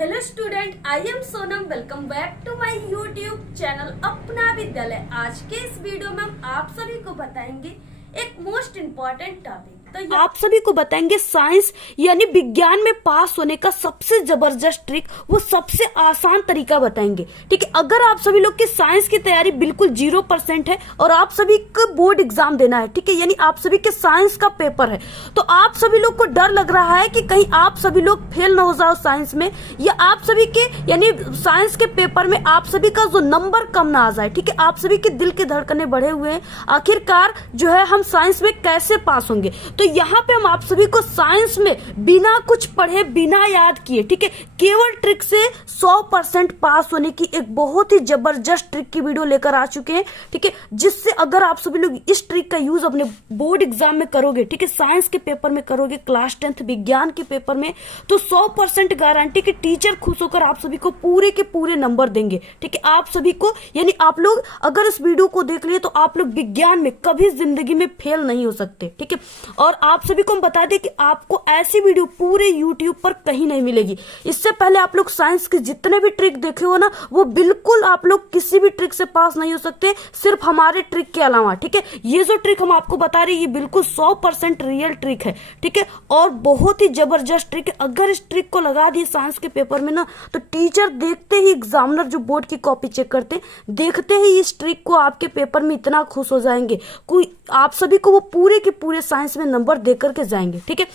Hello student, I am Sonam. Welcome back to my YouTube channel Apna Vidyalaya. आज के इस video में हम आप सभी को बताएंगे एक मोस्ट इम्पोर्टेंट टॉपिक। तो आप सभी को बताएंगे साइंस यानी विज्ञान में पास होने का सबसे जबरदस्त ट्रिक, वो सबसे आसान तरीका बताएंगे। ठीक है, अगर आप सभी लोग की साइंस की तैयारी बिल्कुल 0% है और आप सभी को बोर्ड एग्जाम देना है, ठीक है, यानी आप सभी के साइंस का पेपर है, तो आप सभी लोग को डर लग रहा है कि कहीं आप सभी लोग फेल ना हो जाओ साइंस में, या आप सभी के यानी साइंस के पेपर में आप सभी का जो नंबर कम ना आ जाए। ठीक है, आप सभी के दिल के धड़कने बढ़े हुए हैं, आखिरकार जो है हम साइंस में कैसे पास होंगे। तो यहाँ पे हम आप सभी को साइंस में बिना कुछ पढ़े, बिना याद किए, ठीक है, केवल ट्रिक से 100% पास होने की एक बहुत ही जबरदस्त ट्रिक की वीडियो लेकर आ चुके हैं। ठीक है, जिससे अगर आप सभी लोग इस ट्रिक का यूज अपने बोर्ड एग्जाम में करोगे, ठीक है, साइंस के पेपर में करोगे, क्लास 10th विज्ञान के पेपर में, तो 100% गारंटी कि टीचर खुश होकर आप सभी को पूरे के पूरे नंबर देंगे। ठीक है, आप सभी को यानी आप लोग अगर इस वीडियो को देख लिए तो आप लोग विज्ञान में कभी जिंदगी में फेल नहीं हो सकते। ठीक है, और आप सभी को हम बता दें कि आपको ऐसी वीडियो पूरे यूट्यूब पर कहीं नहीं मिलेगी। इससे पहले आप लोग साइंस के जितने भी ट्रिक देखे हो ना, वो बिल्कुल आप लोग किसी भी ट्रिक से पास नहीं हो सकते, सिर्फ हमारे ट्रिक के अलावा। ठीक है, ये जो ट्रिक हम आपको बता रहे हैं ये बिल्कुल 100% रियल ट्रिक है। ठीक है, और बहुत ही जबरदस्त ट्रिक है। अगर इस ट्रिक को लगा दिए साइंस के पेपर में ना, तो टीचर देखते ही, एग्जामिनर जो बोर्ड की कॉपी चेक करते देखते ही इस ट्रिक को आपके पेपर में इतना खुश हो जाएंगे, कोई आप सभी को वो पूरे के पूरे साइंस में नंबर देकर के जाएंगे। ठीक है,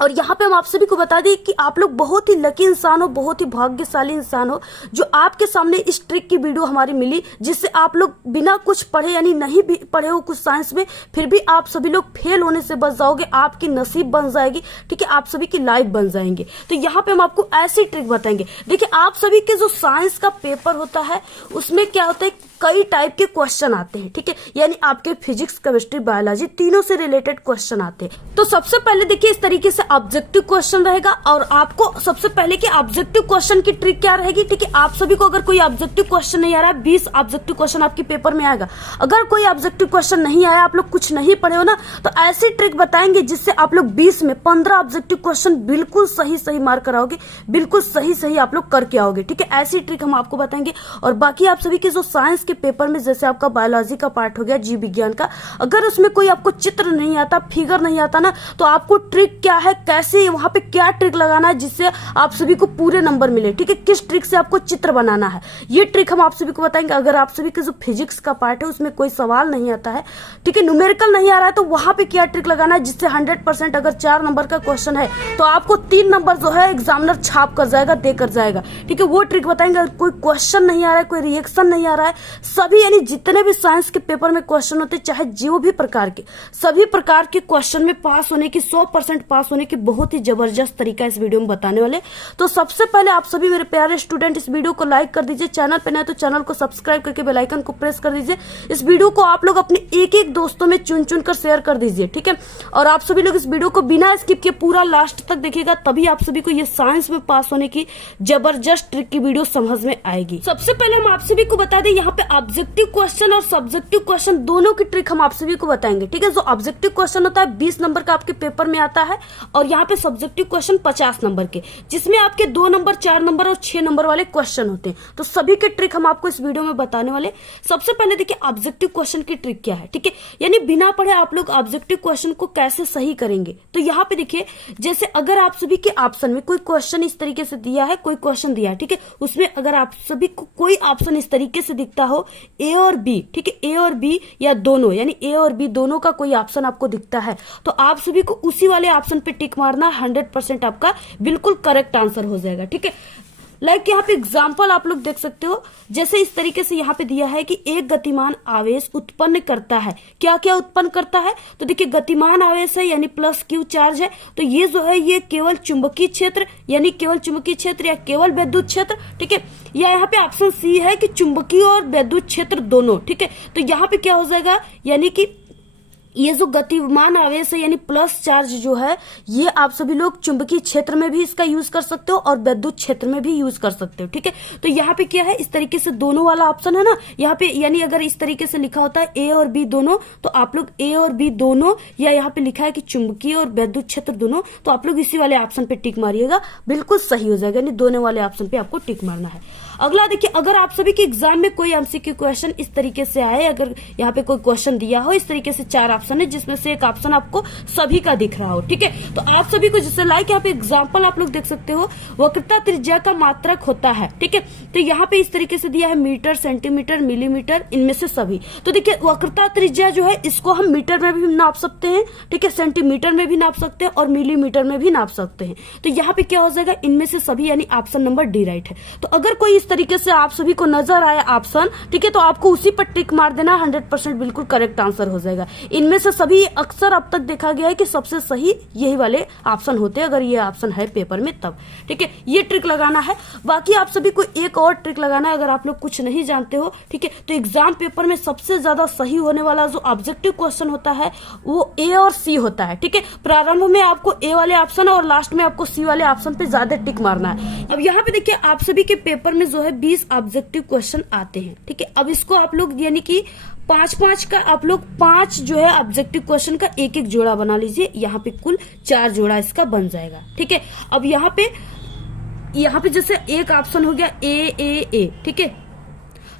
और यहाँ पे हम आप सभी को बता दें कि आप लोग बहुत ही लकी इंसान हो, बहुत ही भाग्यशाली इंसान हो, जो आपके सामने इस ट्रिक की वीडियो हमारी मिली, जिससे आप लोग बिना कुछ पढ़े यानी नहीं भी पढ़े हो कुछ साइंस में, फिर भी आप सभी लोग फेल होने से बच जाओगे, आपकी नसीब बन जाएगी। ठीक है, आप सभी की लाइफ बन जाएंगे। तो यहाँ पे हम आपको ऐसी ट्रिक बताएंगे। देखिए, आप सभी के जो साइंस का पेपर होता है उसमें क्या होता है, कई टाइप के क्वेश्चन आते हैं। ठीक है, यानी आपके फिजिक्स, केमिस्ट्री, बायोलॉजी तीनों से रिलेटेड क्वेश्चन आते हैं। तो सबसे पहले देखिए इस तरीके से ऑब्जेक्टिव क्वेश्चन रहेगा, और आपको सबसे पहले कि ऑब्जेक्टिव क्वेश्चन की ट्रिक क्या रहेगी। ठीक है, आप सभी को अगर कोई ऑब्जेक्टिव क्वेश्चन नहीं आ रहा है, 20 ऑब्जेक्टिव क्वेश्चन आपके पेपर में आएगा। अगर कोई ऑब्जेक्टिव क्वेश्चन नहीं आया, आप लोग कुछ नहीं पढ़े हो ना, तो ऐसी ट्रिक बताएंगे जिससे आप लोग 20 में 15 ऑब्जेक्टिव क्वेश्चन बिल्कुल सही मार्क कराओगे, बिल्कुल सही आप लोग करके आओगे। ठीक है, ऐसी ट्रिक हम आपको बताएंगे। और बाकी आप सभी के जो साइंस के पेपर में, जैसे आपका बायोलॉजी का पार्ट हो गया, जीव विज्ञान का, अगर उसमें कोई आपको चित्र नहीं आता, फिगर नहीं आता ना, तो आपको ट्रिक क्या है, कैसे वहां पे क्या ट्रिक लगाना है जिससे आप सभी को पूरे नंबर मिले। ठीक है, किस ट्रिक से आपको चित्र बनाना है, ये ट्रिक हम आप सभी को बताएंगे। अगर आप सभी के जो फिजिक्स का पार्ट है उसमें कोई सवाल नहीं आता है, ठीक है, न्यूमेरिकल नहीं आ रहा है, तो वहां पे क्या ट्रिक लगाना है जिससे 100% अगर 4 नंबर का क्वेश्चन है तो आपको 3 नंबर जो है एग्जामिनर छाप कर जाएगा, देकर जाएगा। ठीक है, वो ट्रिक बताएंगे। अगर कोई क्वेश्चन नहीं आ रहा है, कोई रिएक्शन नहीं आ रहा है, सभी यानी जितने भी साइंस के पेपर में क्वेश्चन होते हैं, चाहे जो भी प्रकार के, सभी प्रकार के क्वेश्चन में पास होने की, 100% पास होने की बहुत ही जबरदस्त तरीका इस वीडियो में बताने वाले। तो सबसे पहले आप सभी मेरे प्यारे स्टूडेंट इस वीडियो को लाइक कर दीजिए, चैनल पे नए तो चैनल को सब्सक्राइब करके बेल आइकन को प्रेस कर दीजिए। इस वीडियो को आप लोग अपने एक दोस्तों में चुन कर शेयर कर दीजिए। ठीक है, और आप सभी लोग इस वीडियो को बिना स्किप किए पूरा लास्ट तक देखिएगा, तभी आप सभी को ये साइंस में पास होने की जबरदस्त ट्रिक की वीडियो समझ में आएगी। सबसे पहले हम आप सभी को बता दें, यहाँ पे ऑब्जेक्टिव क्वेश्चन और सब्जेक्टिव क्वेश्चन दोनों की ट्रिक हम आप सभी को बताएंगे। ठीक है, जो ऑब्जेक्टिव क्वेश्चन होता है 20 नंबर का आपके पेपर में आता है, और यहाँ पे सब्जेक्टिव क्वेश्चन 50 नंबर के, जिसमें आपके 2 नंबर, 4 नंबर और 6 नंबर वाले क्वेश्चन होते हैं। तो सभी के ट्रिक हम आपको इस वीडियो में बताने वाले। सबसे पहले देखिए ऑब्जेक्टिव क्वेश्चन की ट्रिक क्या है। ठीक है, यानी बिना पढ़े आप लोग ऑब्जेक्टिव क्वेश्चन को कैसे सही करेंगे। तो यहाँ पे देखिए, जैसे अगर आप सभी के ऑप्शन में कोई क्वेश्चन इस तरीके से दिया है, कोई क्वेश्चन दिया है, ठीक है, उसमें अगर आप सभी को कोई ऑप्शन इस तरीके से दिखता हो, ए और बी, ठीक है, ए और बी या दोनों, यानी ए और बी दोनों का कोई ऑप्शन आपको दिखता है, तो आप सभी को उसी वाले ऑप्शन पे टिक मारना, 100% आपका बिल्कुल करेक्ट आंसर हो जाएगा। ठीक है, लाइक यहाँ पे एग्जाम्पल आप लोग देख सकते हो, जैसे इस तरीके से यहाँ पे दिया है कि एक गतिमान आवेश उत्पन्न करता है। क्या क्या उत्पन्न करता है, तो देखिए गतिमान आवेश है यानी प्लस क्यू चार्ज है, तो ये जो है ये केवल चुंबकीय क्षेत्र यानी केवल चुंबकीय क्षेत्र या केवल विद्युत क्षेत्र। ठीक है, या यहाँ पे ऑप्शन सी है कि चुंबकीय और विद्युत क्षेत्र दोनों। ठीक है, तो यहाँ पे क्या हो जाएगा, यानी कि ये जो गतिमान आवेश है यानी प्लस चार्ज जो है, ये आप सभी लोग चुंबकीय क्षेत्र में भी इसका यूज कर सकते हो और विद्युत क्षेत्र में भी यूज कर सकते हो। ठीक है, तो यहाँ पे क्या है, इस तरीके से दोनों वाला ऑप्शन है ना, यहाँ पे यानी अगर इस तरीके से लिखा होता है ए और बी दोनों, तो आप लोग ए और बी दोनों, या यहाँ पे लिखा है कि चुंबकीय और विद्युत क्षेत्र दोनों, तो आप लोग इसी वाले ऑप्शन पे टिक मारिएगा, बिल्कुल सही हो जाएगा, यानी दोनों वाले ऑप्शन पे आपको टिक मारना है। अगला देखिए, अगर आप सभी के एग्जाम में कोई एमसीक्यू क्वेश्चन इस तरीके से आए, अगर यहाँ पे कोई क्वेश्चन दिया हो, इस तरीके से 4 ऑप्शन है जिसमें से एक ऑप्शन आपको सभी का दिख रहा हो, ठीक है, तो आप सभी को जैसे लाइक यहाँ पे एग्जाम्पल आप लोग देख सकते हो, वक्रता त्रिज्या का मात्रक होता है। ठीक है, तो यहाँ पे इस तरीके से दिया है मीटर, सेंटीमीटर, मिलीमीटर, इनमें से सभी। तो देखिए वक्रता त्रिज्या जो है इसको हम मीटर में भी नाप सकते हैं, ठीक है, सेंटीमीटर में भी नाप सकते हैं और मिलीमीटर में भी नाप सकते हैं। तो यहाँ पे क्या हो जाएगा, इनमें से सभी, यानी ऑप्शन नंबर डी राइट है। तो अगर कोई इस तरीके से आप सभी को नजर आया ऑप्शन, ठीक है, तो आपको उसी पर टिक मार देना, 100% बिल्कुल करेक्ट आंसर हो जाएगा। इनमें से सभी अक्सर अब तक देखा गया है कि सबसे सही यही वाले ऑप्शन होते हैं, अगर ये ऑप्शन है पेपर में तब। ठीक है, ये ट्रिक लगाना है। बाकी आप सभी को एक और ट्रिक लगाना है, अगर आप लोग कुछ नहीं जानते हो, ठीक है, तो एग्जाम पेपर में सबसे ज्यादा सही होने वाला जो ऑब्जेक्टिव क्वेश्चन होता है वो ए और सी होता है। ठीक है, प्रारंभ में आपको ए वाले ऑप्शन और लास्ट में आपको सी वाले ऑप्शन पे ज्यादा टिक मारना है। अब यहाँ पे देखिए आप सभी के पेपर में जो है 20 ऑब्जेक्टिव क्वेश्चन आते हैं। ठीक है, अब इसको आप लोग यानी कि 5-5 का आप लोग 5 जो है ऑब्जेक्टिव क्वेश्चन का एक एक जोड़ा बना लीजिए, यहाँ पे कुल 4 जोड़ा इसका बन जाएगा। ठीक है, अब यहाँ पे जैसे एक ऑप्शन हो गया ए, ठीक है,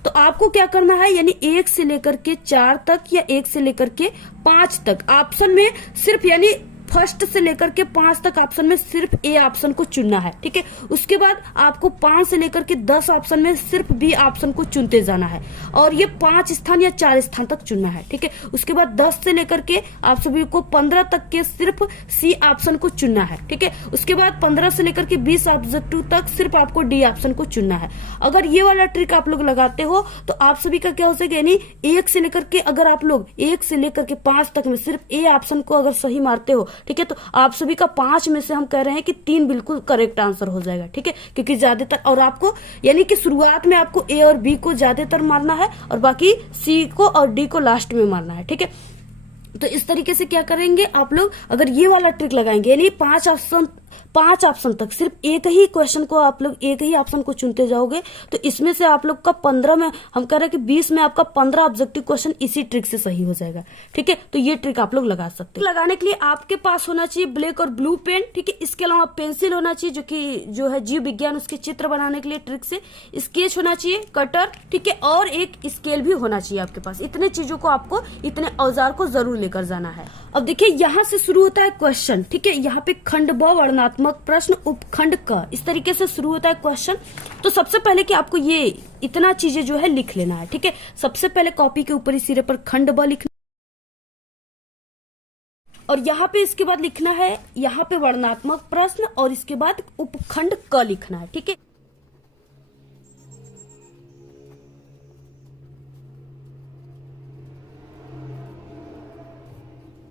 तो आपको क्या करना है, यानी 1 से लेकर के 4 तक या 1 से लेकर के 5 तक ऑप्शन में सिर्फ, यानी फर्स्ट से लेकर के 5 तक ऑप्शन में सिर्फ ए ऑप्शन को चुनना है। ठीक है, उसके बाद आपको 5 से लेकर के 10 ऑप्शन में सिर्फ बी ऑप्शन को चुनते जाना है, और ये 5 स्थान या 4 स्थान तक चुनना है। ठीक है, उसके बाद 10 से लेकर के आप सभी को 15 तक के सिर्फ सी ऑप्शन को चुनना है। ठीक है, उसके बाद 15 से लेकर के 20 ऑब्जेक्टिव तक सिर्फ आपको डी ऑप्शन को चुनना है। अगर ये वाला ट्रिक आप लोग लगाते हो तो आप सभी का क्या हो सके, यानी 1 से लेकर के, अगर आप लोग 1 से लेकर के 5 तक में सिर्फ ए ऑप्शन को अगर सही मारते हो, ठीक है, तो आप सभी का 5 में से हम कह रहे हैं कि 3 बिल्कुल करेक्ट आंसर हो जाएगा। ठीक है, क्योंकि ज्यादातर, और आपको यानी कि शुरुआत में आपको ए और बी को ज्यादातर मारना है और बाकी सी को और डी को लास्ट में मारना है। ठीक है, तो इस तरीके से क्या करेंगे आप लोग, अगर ये वाला ट्रिक लगाएंगे, यानी 5 ऑप्शन तक सिर्फ एक ही क्वेश्चन को आप लोग एक ही ऑप्शन को चुनते जाओगे, तो इसमें से आप लोग का 15 में, हम कह रहे हैं कि 20 में आपका 15 ऑब्जेक्टिव क्वेश्चन इसी ट्रिक से सही हो जाएगा। ठीक है, तो ये ट्रिक आप लोग लगा सकते हैं। लगाने के लिए आपके पास होना चाहिए ब्लैक और ब्लू पेन। ठीक है, इसके अलावा पेंसिल होना चाहिए, जो है जीव विज्ञान उसके चित्र बनाने के लिए ट्रिक से, स्केच होना चाहिए, कटर, ठीक है, और एक स्केल भी होना चाहिए आपके पास। इतने चीजों को आपको, इतने औजार को जरूर लेकर जाना है। अब देखिए यहाँ से शुरू होता है क्वेश्चन। ठीक है, यहाँ पे खंड ब वर्णनात्मक प्रश्न उपखंड क, इस तरीके से शुरू होता है क्वेश्चन। तो सबसे पहले कि आपको ये इतना चीजें जो है लिख लेना है। ठीक है, सबसे पहले कॉपी के ऊपरी सिरे पर खंड ब लिखना, और यहाँ पे इसके बाद लिखना है यहाँ पे वर्णनात्मक प्रश्न, और इसके बाद उपखंड क लिखना है। ठीक है,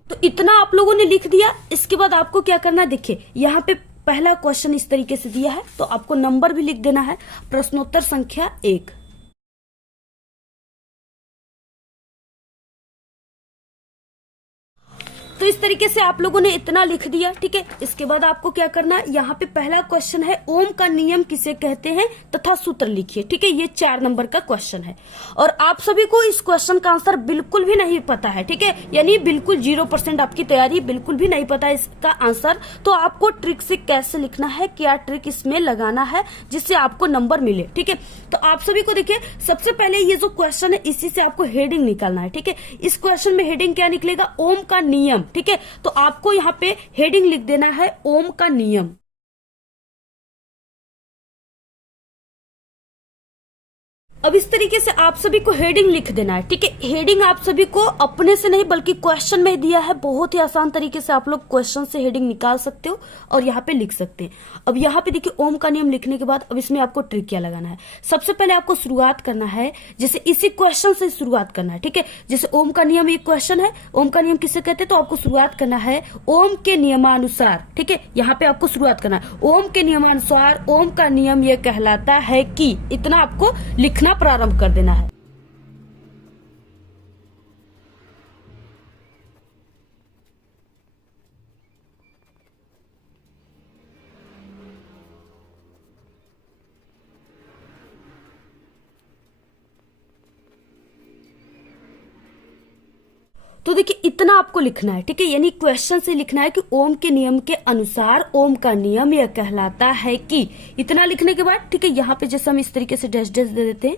तो इतना आप लोगों ने लिख दिया। इसके बाद आपको क्या करना है, देखिए यहाँ पे पहला क्वेश्चन इस तरीके से दिया है, तो आपको नंबर भी लिख देना है, प्रश्नोत्तर संख्या 1। तो इस तरीके से आप लोगों ने इतना लिख दिया। ठीक है, इसके बाद आपको क्या करना है, यहाँ पे पहला क्वेश्चन है ओम का नियम किसे कहते हैं तथा सूत्र लिखिए। ठीक है, ये 4 नंबर का क्वेश्चन है, और आप सभी को इस क्वेश्चन का आंसर बिल्कुल भी नहीं पता है। ठीक है, यानी बिल्कुल 0% आपकी तैयारी, बिल्कुल भी नहीं पता है इसका आंसर, तो आपको ट्रिक से कैसे लिखना है, क्या ट्रिक इसमें लगाना है जिससे आपको नंबर मिले। ठीक है, तो आप सभी को देखिए, सबसे पहले ये जो क्वेश्चन है इसी से आपको हेडिंग निकालना है। ठीक है, इस क्वेश्चन में हेडिंग क्या निकलेगा, ओम का नियम। ठीक है, तो आपको यहाँ पे हेडिंग लिख देना है ओम का नियम। अब इस तरीके से आप सभी को हेडिंग लिख देना है। ठीक है, हेडिंग आप सभी को अपने से नहीं बल्कि क्वेश्चन में दिया है, बहुत ही आसान तरीके से आप लोग क्वेश्चन से हेडिंग निकाल सकते हो और यहाँ पे लिख सकते हैं। अब यहाँ पे देखिए ओम का नियम लिखने के बाद अब इसमें आपको ट्रिक क्या लगाना है, सबसे पहले आपको शुरुआत करना है, जैसे इसी क्वेश्चन से शुरुआत करना है। ठीक है, जैसे ओम का नियम एक क्वेश्चन है, ओम का नियम किसे कहते हैं, तो आपको शुरुआत करना है ओम के नियमानुसार। ठीक है, यहाँ पे आपको शुरुआत करना है ओम के नियमानुसार, ओम का नियम यह कहलाता है कि, इतना आपको लिखना प्रारंभ कर देना है। तो देखिए इतना आपको लिखना है, ठीक है। यानी क्वेश्चन से लिखना है कि ओम के नियम के अनुसार ओम का नियम यह कहलाता है कि, इतना लिखने के बाद, ठीक है, यहाँ पे जैसे हम इस तरीके से डैश डैश दे देते हैं,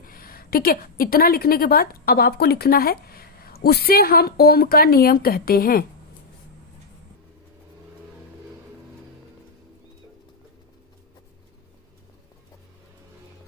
ठीक है। इतना लिखने के बाद अब आपको लिखना है उससे हम ओम का नियम कहते हैं।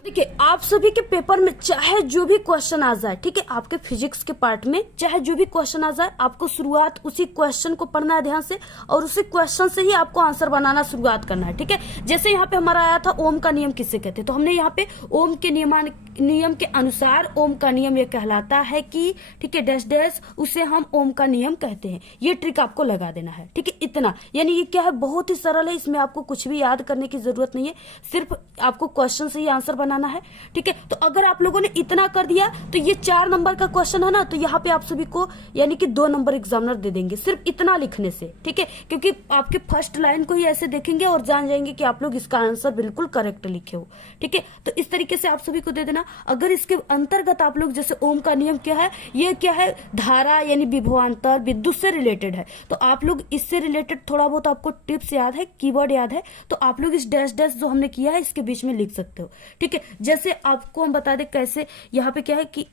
देखिए आप सभी के पेपर में चाहे जो भी क्वेश्चन आ जाए, ठीक है, आपके फिजिक्स के पार्ट में चाहे जो भी क्वेश्चन आ जाए, आपको शुरुआत उसी क्वेश्चन को पढ़ना है ध्यान से, और उसी क्वेश्चन से ही आपको आंसर बनाना शुरुआत करना है, ठीक है। जैसे यहाँ पे हमारा आया था ओम का नियम किसे कहते हैं, तो हमने यहाँ पे ओम के नियम के अनुसार ओम का नियम यह कहलाता है कि, ठीक है, डैश डैश, उसे हम ओम का नियम कहते हैं। ये ट्रिक आपको लगा देना है, ठीक है, इतना। यानी ये क्या है, बहुत ही सरल है, इसमें आपको कुछ भी याद करने की जरूरत नहीं है, सिर्फ आपको क्वेश्चन से ही आंसर बनाना है, ठीक है। तो अगर आप लोगों ने इतना कर दिया तो ये 4 नंबर का क्वेश्चन है ना, तो यहाँ पे आप सभी को यानी कि 2 नंबर एग्जामिनर दे देंगे सिर्फ इतना लिखने से, ठीक है, क्योंकि आपके फर्स्ट लाइन को ही ऐसे देखेंगे और जान जाएंगे कि आप लोग इसका आंसर बिल्कुल करेक्ट लिखे हो, ठीक है। तो इस तरीके से आप सभी को दे देना। अगर इसके अंतर्गत आप लोग, जैसे ओम का नियम क्या है, ये क्या है, धारा यानी विभवांतर विद्युत से रिलेटेड है, तो आप लोग इससे रिलेटेड थोड़ा बहुत आपको टिप्स याद है, कीवर्ड याद है, तो आप लोग इस डैश डैश जो हमने किया है इसके बीच में लिख सकते हो, ठीक है। जैसे आपको हम बता दें कैसे, यहाँ पे क्या है कि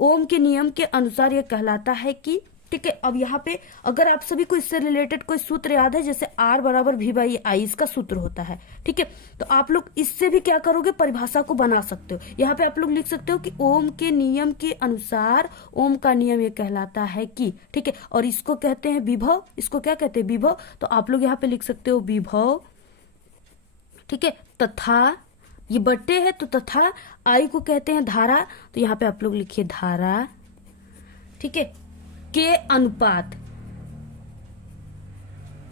ओम के नियम के अनुसार यह कहलाता है कि, ठीक है। अब यहाँ पे अगर आप सभी को इससे रिलेटेड कोई सूत्र याद है, जैसे R बराबर V/I इसका सूत्र होता है, ठीक है, तो आप लोग इससे भी क्या करोगे, परिभाषा को बना सकते हो। यहाँ पे आप लोग लिख सकते हो कि ओम के नियम के अनुसार ओम का नियम ये कहलाता है कि, ठीक है, और इसको कहते हैं विभव, इसको क्या कहते हैं, विभव। तो आप लोग यहाँ पे लिख सकते हो विभव, ठीक है, तथा, ये बट्टे है तो तथा, आई को कहते हैं धारा, तो यहाँ पे आप लोग लिखिए धारा, ठीक है, के अनुपात,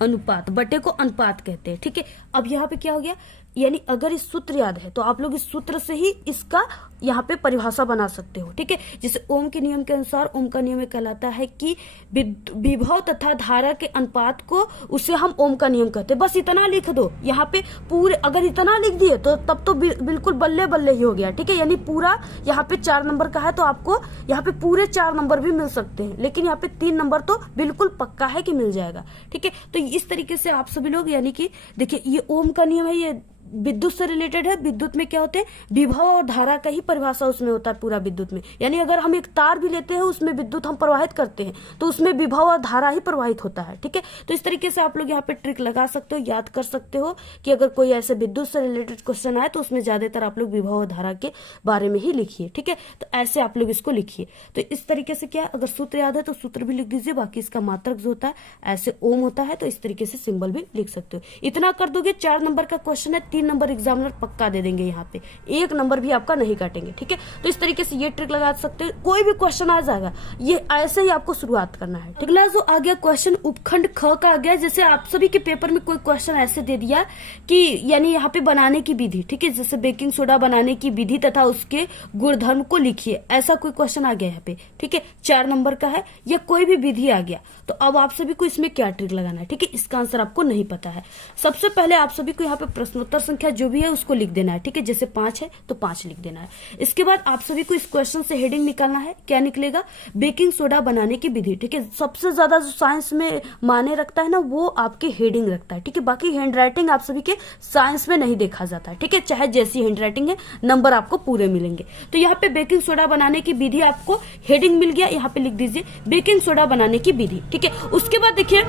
अनुपात, बटे को अनुपात कहते हैं, ठीक है। अब यहाँ पे क्या हो गया, यानी अगर इस सूत्र याद है तो आप लोग इस सूत्र से ही इसका यहाँ पे परिभाषा बना सकते हो, ठीक है। जैसे ओम के नियम के अनुसार ओम का नियम कहलाता है कि विभव तथा धारा के अनुपात को, उसे हम ओम का नियम कहते हैं। बस इतना लिख दो यहाँ पे पूरे, अगर इतना लिख दिए तो तब तो बिल्कुल बल्ले बल्ले ही हो गया, ठीक है। यानी पूरा यहाँ पे 4 नंबर का है तो आपको यहाँ पे पूरे 4 नंबर भी मिल सकते हैं, लेकिन यहाँ पे 3 नंबर तो बिल्कुल पक्का है कि मिल जाएगा, ठीक है। तो इस तरीके से आप सभी लोग, यानी कि देखिए ये ओम का नियम है, ये विद्युत से रिलेटेड है। विद्युत में क्या होते हैं, विभव और धारा का ही परिभाषा उसमें होता है पूरा विद्युत में। यानी अगर हम एक तार भी लेते हैं, उसमें विद्युत हम प्रवाहित करते हैं, तो उसमें विभव और धारा ही प्रवाहित होता है, ठीक है। तो इस तरीके से आप लोग यहाँ पे ट्रिक लगा सकते हो, याद कर सकते हो कि अगर कोई ऐसे विद्युत से रिलेटेड क्वेश्चन आए तो उसमें ज्यादातर आप लोग विभव और धारा के बारे में ही लिखिए, ठीक है। तो ऐसे आप लोग इसको लिखिए। तो इस तरीके से क्या, अगर सूत्र याद है तो सूत्र भी लिख दीजिए, बाकी इसका मात्रक जो होता है, ऐसे ओम होता है तो इस तरीके से सिंबल भी लिख सकते हो। इतना कर दोगे, 4 नंबर का क्वेश्चन है, 3 नंबर एग्जामिनर पक्का दे देंगे, यहाँ पे 1 नंबर भी आपका नहीं काटेंगे, ठीक है। तो इस तरीके से ये ट्रिक लगा सकते हो, कोई भी क्वेश्चन आ जाएगा, ये ऐसे ही आपको शुरुआत करना है, ठीक है। जो आ गया क्वेश्चन उपखंड ख का आ गया। जैसे आप सभी के पेपर में कोई क्वेश्चन ऐसे दे दिया कि यानी यहाँ पे बनाने की विधि, ठीक है, जैसे बेकिंग सोडा बनाने की विधि तथा उसके गुणधर्म को लिखिए, ऐसा कोई क्वेश्चन आ गया यहाँ पे, ठीक है, 4 नंबर का है, या कोई भी विधि आ गया, तो अब आप सभी को इसमें क्या ट्रिक लगाना है, ठीक है। इसका आंसर आपको नहीं पता है, सबसे पहले आप सभी को यहाँ पे प्रश्नोत्तर संख्या जो भी है उसको लिख देना है, ठीक है। जैसे 5 है तो 5 लिख देना है। इसके बाद आप सभी को इस क्वेश्चन से हेडिंग निकालना है, क्या निकलेगा, बेकिंग सोडा बनाने की विधि, ठीक है। सबसे ज्यादा जो साइंस में माने रखता है ना, वो आपके हेडिंग रखता है, ठीक है। बाकी हैंड राइटिंग आप सभी के साइंस में नहीं देखा जाता है, ठीक है, चाहे जैसी हैंड राइटिंग है, नंबर आपको पूरे मिलेंगे। तो यहाँ पे बेकिंग सोडा बनाने की विधि आपको हेडिंग मिल गया, यहाँ पे लिख दीजिए बेकिंग सोडा बनाने की विधि, ठीक है। उसके बाद देखिए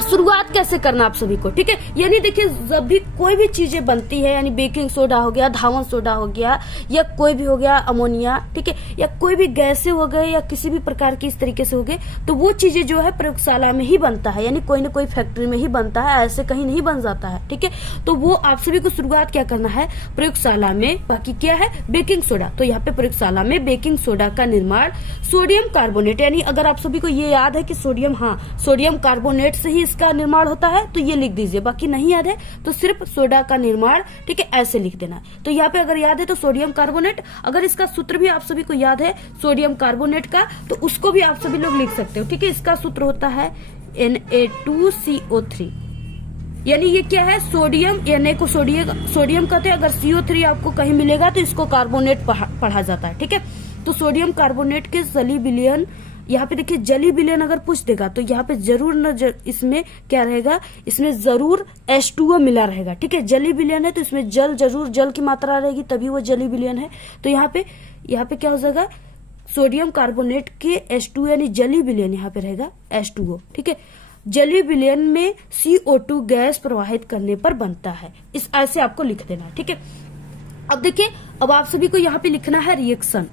शुरुआत कैसे करना आप सभी को, ठीक है। यानी देखिए जब भी कोई भी चीजें बनती है, यानी बेकिंग सोडा हो गया, धावन सोडा हो गया, या कोई भी हो गया अमोनिया, ठीक है, या कोई भी गैसें हो गए, या किसी भी प्रकार की इस तरीके से हो गए, तो वो चीजें जो है प्रयोगशाला में ही बनता है, यानी कोई ना कोई फैक्ट्री में ही बनता है, ऐसे कहीं नहीं बन जाता है, ठीक है। तो वो आप सभी को शुरुआत क्या करना है, प्रयोगशाला में। बाकी क्या है, बेकिंग सोडा, तो यहाँ पे प्रयोगशाला में बेकिंग सोडा का निर्माण सोडियम कार्बोनेट, यानी अगर आप सभी को ये याद है कि सोडियम, हाँ, सोडियम कार्बोनेट से ही इसका निर्माण होता है, तो ये लिख दीजिए। बाकी नहीं याद है तो सिर्फ सोडा का निर्माण, ठीक है, ऐसे लिख देना। तो यहाँ पे अगर याद है तो सोडियम कार्बोनेट, अगर इसका सूत्र भी आप सभी को याद है सोडियम कार्बोनेट का, तो उसको भी आप सभी लोग लिख सकते हो, ठीक है। इसका सूत्र होता है Na2CO3, यानी ये क्या है, सोडियम, Na को सोडियम कहते हैं, अगर CO3 आपको कहीं मिलेगा तो इसको कार्बोनेट पढ़ा जाता है, ठीक है। तो सोडियम कार्बोनेट के सली विलयन यहाँ पे देखिए जली विलयन अगर पूछ देगा तो यहाँ पे जरूर न इसमें क्या रहेगा, इसमें जरूर H2O मिला रहेगा। ठीक है, जली विलयन है तो इसमें जल जरूर, जल की मात्रा रहेगी तभी वो जली विलयन है। तो यहाँ पे क्या हो जाएगा, सोडियम कार्बोनेट के H2 यानी जली विलयन यहाँ पे रहेगा H2O। ठीक है, जली विलयन में CO2 गैस प्रवाहित करने पर बनता है। इस ऐसे आपको लिख देना है। ठीक है, अब देखिए, अब आप सभी को यहाँ पे लिखना है रिएक्शन।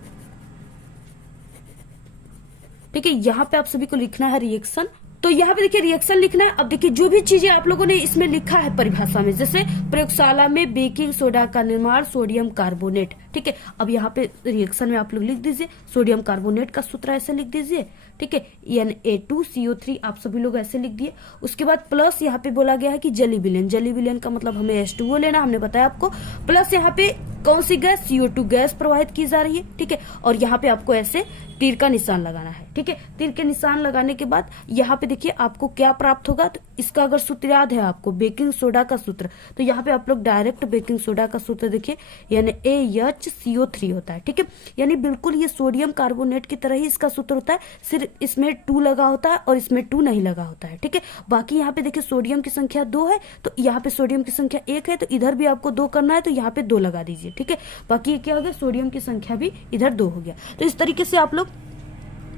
ठीक है, यहाँ पे आप सभी को लिखना है रिएक्शन। तो यहाँ पे देखिए रिएक्शन लिखना है। अब देखिए जो भी चीजें आप लोगों ने इसमें लिखा है परिभाषा में, जैसे प्रयोगशाला में बेकिंग सोडा का निर्माण सोडियम कार्बोनेट। ठीक है, अब यहाँ पे रिएक्शन में आप लोग लिख दीजिए सोडियम कार्बोनेट का सूत्र ऐसे लिख दीजिए। ठीक है, Na2CO3 आप सभी लोग ऐसे लिख दिए। उसके बाद प्लस यहाँ पे बोला गया है कि जली विलयन, जली विलयन का मतलब हमें H2O लेना, हमने बताया आपको। प्लस यहाँ पे कौन सी गैस, CO2 गैस प्रवाहित की जा रही है। ठीक है, और यहाँ पे आपको ऐसे तीर का निशान लगाना है। ठीक है, तीर के निशान लगाने के बाद यहाँ पे देखिए आपको क्या प्राप्त होगा। तो इसका अगर सूत्र याद है आपको, बेकिंग सोडा का सूत्र, तो यहाँ पे आप लोग डायरेक्ट बेकिंग सोडा का सूत्र देखिए, यानी AHCO3 होता है। ठीक है, यानी बिल्कुल ये सोडियम कार्बोनेट की तरह ही इसका सूत्र होता है, सिर्फ इसमें 2 लगा होता है और इसमें 2 नहीं लगा होता है। ठीक है, बाकी यहाँ पे देखिए सोडियम की संख्या 2 है तो यहाँ पे सोडियम की संख्या 1 है, तो इधर भी आपको 2 करना है तो यहाँ पे 2 लगा दीजिए। ठीक है, बाकी ये क्या हो गया, सोडियम की संख्या भी इधर 2 हो गया। तो इस तरीके से आप लोग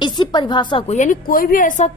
इसी परिभाषा को, यानी कोई भी ऐसा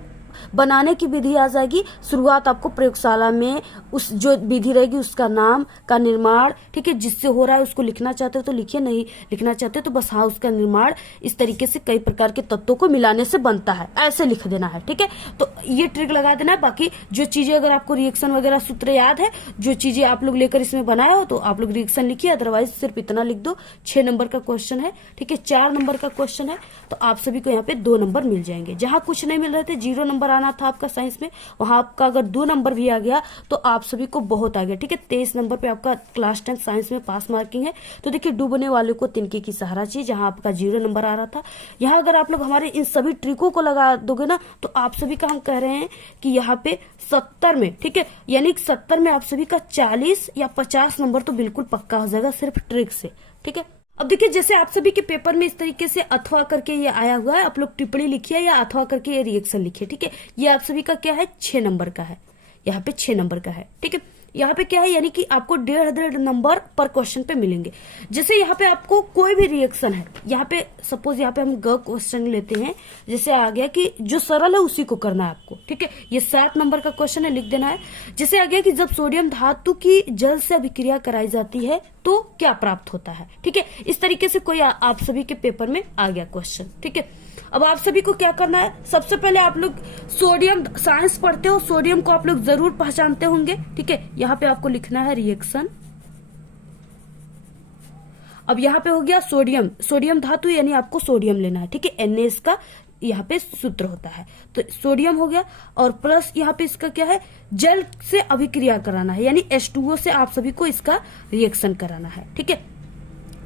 बनाने की विधि आ जाएगी, शुरुआत आपको प्रयोगशाला में उस जो विधि रहेगी उसका नाम का निर्माण, ठीक है, जिससे हो रहा है उसको लिखना चाहते हो तो लिखिए, नहीं लिखना चाहते हो तो बस हाँ उसका निर्माण इस तरीके से कई प्रकार के तत्वों को मिलाने से बनता है, ऐसे लिख देना है। ठीक है, तो ये ट्रिक लगा देना है। बाकी जो चीजें अगर आपको रिएक्शन वगैरह सूत्र याद है, जो चीजें आप लोग लेकर इसमें बनाए हो तो आप लोग रिएक्शन लिखिए, अदरवाइज सिर्फ इतना लिख दो। 6 नंबर का क्वेश्चन है। ठीक है, 4 नंबर का क्वेश्चन है तो आप सभी को यहाँ पे 2 नंबर मिल जाएंगे। जहां कुछ नहीं मिल रहे थे, 0 नंबर आना था आपका साइंस में, वहां आपका अगर 2 नंबर भी आ गया तो आप सभी को बहुत आ गया। ठीक है, 23 नंबर पे आपका क्लास 10 साइंस में पास मार्किंग है। तो देखिए डूबने वाले को तिनके की सहारा चाहिए, जहां आपका 0 नंबर आ रहा था। यहाँ अगर आप लोग हमारे इन सभी ट्रिकों को लगा दोगे ना तो आप सभी का हम कह रहे हैं कि यहाँ पे 70 में, ठीक है, यानी 70 में आप सभी का 40 या 50 नंबर तो बिल्कुल पक्का हो जाएगा सिर्फ ट्रिक से। ठीक है, अब देखिए जैसे आप सभी के पेपर में इस तरीके से अथवा करके ये आया हुआ है, आप लोग टिप्पणी लिखिए या अथवा करके ये रिएक्शन लिखिए। ठीक है, ये आप सभी का क्या है, 6 नंबर का है, यहाँ पे 6 नंबर का है। ठीक है, यहाँ पे क्या है, यानी कि आपको 1.5 नंबर पर क्वेश्चन पे मिलेंगे। जैसे यहाँ पे आपको कोई भी रिएक्शन है, यहाँ पे सपोज यहाँ पे हम ग क्वेश्चन लेते हैं, जैसे आ गया कि जो सरल है उसी को करना है आपको। ठीक है, ये 7 नंबर का क्वेश्चन है, लिख देना है। जैसे आ गया कि जब सोडियम धातु की जल से अभिक्रिया कराई जाती है तो क्या प्राप्त होता है। ठीक है, इस तरीके से कोई आप सभी के पेपर में आ गया क्वेश्चन। ठीक है, अब आप सभी को क्या करना है, सबसे पहले आप लोग सोडियम साइंस पढ़ते हो, सोडियम को आप लोग जरूर पहचानते होंगे। ठीक है, यहाँ पे आपको लिखना है रिएक्शन। अब यहाँ पे हो गया सोडियम, सोडियम धातु यानी आपको सोडियम लेना है। ठीक है, Na का यहाँ पे सूत्र होता है, तो सोडियम हो गया। और प्लस यहाँ पे इसका क्या है, जल से अभिक्रिया कराना है, यानी H2O से आप सभी को इसका रिएक्शन कराना है। ठीक है,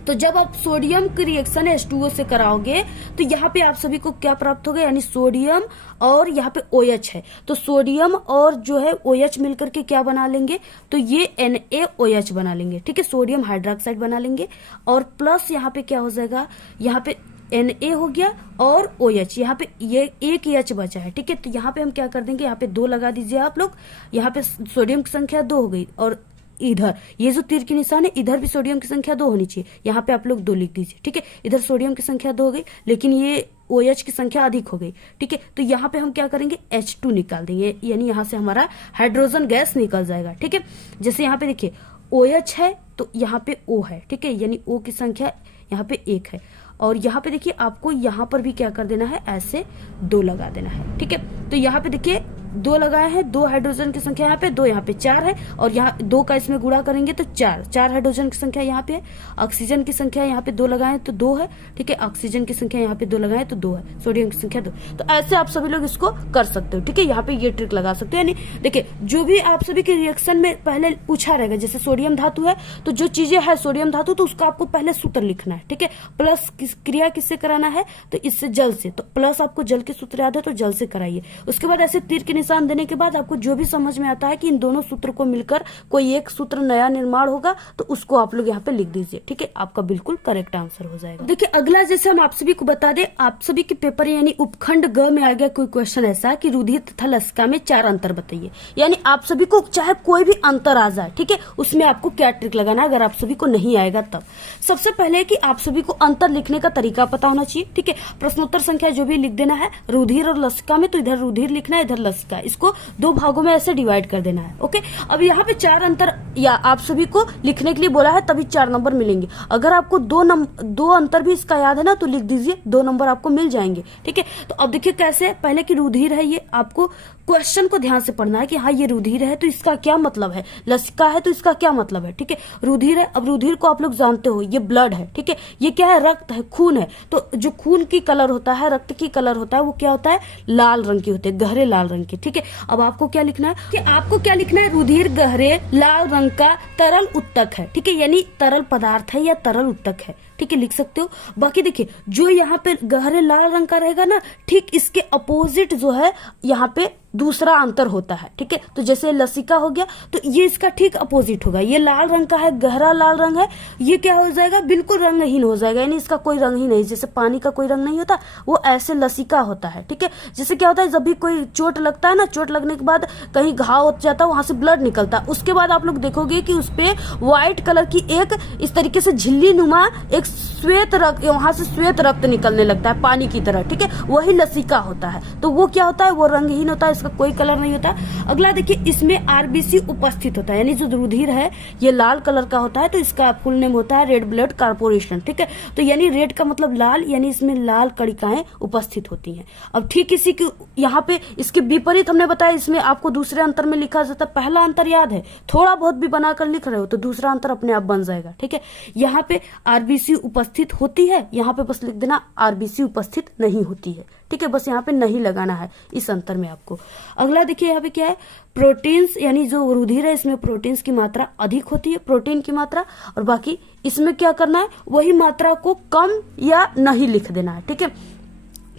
तो जब आप सोडियम की रिएक्शन H2O से कराओगे तो यहाँ पे आप सभी को क्या प्राप्त होगा, यानी सोडियम और यहाँ पे OH है, तो सोडियम और जो है OH मिलकर के क्या बना लेंगे, तो ये NaOH बना लेंगे। ठीक है, सोडियम हाइड्रोक्साइड बना लेंगे। और प्लस यहाँ पे क्या हो जाएगा, यहाँ पे Na हो गया और OH, यहाँ पे ये एक H बचा है। ठीक है, तो यहाँ पे हम क्या कर देंगे, यहाँ पे 2 लगा दीजिए आप लोग। यहाँ पे सोडियम की संख्या 2 हो गई और इधर ये जो तीर की निशान है इधर भी सोडियम की संख्या 2 होनी चाहिए, यहाँ पे आप लोग 2 लिख दीजिए। ठीक है, इधर सोडियम की संख्या 2 हो गई लेकिन ये OH की संख्या अधिक हो गई। ठीक है, तो यहाँ पे हम क्या करेंगे, H2 निकाल देंगे, यानी यहाँ से हमारा हाइड्रोजन गैस निकल जाएगा। ठीक है, जैसे यहाँ पे देखिए OH है तो यहाँ पे O है। ठीक है, यानी O की संख्या यहाँ पे 1 है। और यहाँ पे देखिए आपको यहाँ पर भी क्या कर देना है, ऐसे 2 लगा देना है। ठीक है, तो यहाँ पे देखिए 2 लगाए हैं, 2 हाइड्रोजन की संख्या यहाँ पे, 2 यहाँ पे 4 है और यहाँ 2 का इसमें गुणा करेंगे तो 4 हाइड्रोजन की संख्या यहाँ पे है। ऑक्सीजन की संख्या यहाँ पे 2 लगाए तो 2 है। ठीक है, ऑक्सीजन की संख्या यहाँ पे 2 लगाए तो 2 है, सोडियम की संख्या 2। तो ऐसे आप सभी लोग इसको कर सकते हो। ठीक है, यहाँ पे ये ट्रिक लगा सकते हो। यानी देखिए जो भी आप सभी के रिएक्शन में पहले पूछा रहेगा, जैसे सोडियम धातु है तो जो चीजें है सोडियम धातु तो उसका आपको पहले सूत्र लिखना है। ठीक है, प्लस क्रिया किससे कराना है, तो इससे जल से, तो प्लस आपको जल के सूत्र याद है तो जल से कराइए। उसके बाद ऐसे तीर के निशान देने के बाद आपको जो भी समझ में आता है कि इन दोनों सूत्र को मिलकर कोई एक सूत्र नया निर्माण होगा तो उसको आप लोग यहाँ पे लिख दीजिए। ठीक है, आपका बिल्कुल करेक्ट आंसर हो जाएगा। देखिए अगला, जैसे हम आप सभी को बता दें, आप सभी के पेपर यानी उपखंड ग में आ गया कोई क्वेश्चन ऐसा कि रुधिर तथा लसिका में 4 अंतर बताइए। यानी आप सभी को चाहे कोई भी अंतर आ जाए, ठीक है, उसमें आपको क्या ट्रिक लगाना है, अगर आप सभी को नहीं आएगा तब। सबसे पहले कि आप सभी को अंतर लिखने का तरीका पता होना चाहिए। ठीक है, प्रश्नोत्तर संख्या जो भी लिख देना है रुधिर और लसिका में, तो इधर रुधिर लिखना है, इधर लसिका, इसको 2 भागों में ऐसे डिवाइड कर देना है। ओके, अब यहाँ पे 4 अंतर या आप सभी को लिखने के लिए बोला है, तभी 4 नंबर मिलेंगे। अगर आपको 2 अंतर भी इसका याद है ना तो लिख दीजिए, 2 नंबर आपको मिल जाएंगे। ठीक है, तो अब देखिए कैसे, पहले कि रुधिर है, ये आपको क्वेश्चन को ध्यान से पढ़ना है कि हाँ ये रुधिर है तो इसका क्या मतलब है, लसिका है तो इसका क्या मतलब है। ठीक है, रुधिर है, अब रुधिर को आप लोग जानते हो ये ब्लड है। ठीक है, ये क्या है, रक्त है, खून है। तो जो खून की कलर होता है, रक्त की कलर होता है, वो क्या होता है, लाल रंग की होते हैं, गहरे लाल रंग की। ठीक है, अब आपको क्या लिखना है कि आपको क्या लिखना है, रुधिर गहरे लाल रंग का तरल उत्तक है। ठीक है, यानी तरल पदार्थ है या तरल उत्तक है। ठीक है, लिख सकते हो। बाकी देखिए जो यहाँ पे गहरे लाल रंग का रहेगा ना, ठीक इसके अपोजिट जो है यहाँ पे दूसरा अंतर होता है। ठीक है, तो जैसे लसिका हो गया तो ये इसका ठीक अपोजिट होगा, ये लाल रंग का है, गहरा लाल रंग है, ये क्या हो जाएगा, बिल्कुल रंगहीन हो जाएगा, यानी इसका कोई रंग ही नहीं। जैसे पानी का कोई रंग नहीं होता, वो ऐसे लसिका होता है। ठीक है, जैसे क्या होता है, जब भी कोई चोट लगता है ना, चोट लगने के बाद कहीं घाव हो जाता है, वहां से ब्लड निकलता है, उसके बाद आप लोग देखोगे कि उसपे व्हाइट कलर की एक इस तरीके से झिल्ली नुमा एक श्वेत रक्त, वहां से श्वेत रक्त निकलने लगता है पानी की तरह। ठीक है, वही लसिका होता है। तो वो क्या होता है, वो रंगहीन होता है, इसका कोई कलर नहीं होता। अगला देखिए, इसमें आरबीसी उपस्थित होता है, यानी जो रुधिर है ये लाल कलर का होता है, तो इसका फुल नेम होता है रेड ब्लड कॉर्पोरेशन। ठीक है, तो यानी रेड का मतलब लाल, यानी इसमें लाल कणिकाएं उपस्थित होती हैं। अब ठीक इसी की यहाँ पे इसके विपरीत हमने बताया, इसमें आपको दूसरे अंतर में लिखा जाता है। पहला अंतर याद है, थोड़ा बहुत भी बनाकर लिख रहे हो तो दूसरा अंतर अपने आप बन जाएगा। ठीक है, यहाँ पे आरबीसी उपस्थित होती है, यहाँ पे बस लिख देना आरबीसी उपस्थित नहीं होती है। ठीक है, बस यहाँ पे नहीं लगाना है इस अंतर में आपको। अगला देखिए यहाँ पे क्या है, प्रोटीन्स, यानी जो रुधिर है इसमें प्रोटीन्स की मात्रा अधिक होती है, प्रोटीन की मात्रा, और बाकी इसमें क्या करना है, वही मात्रा को कम या नहीं लिख देना है। ठीक है,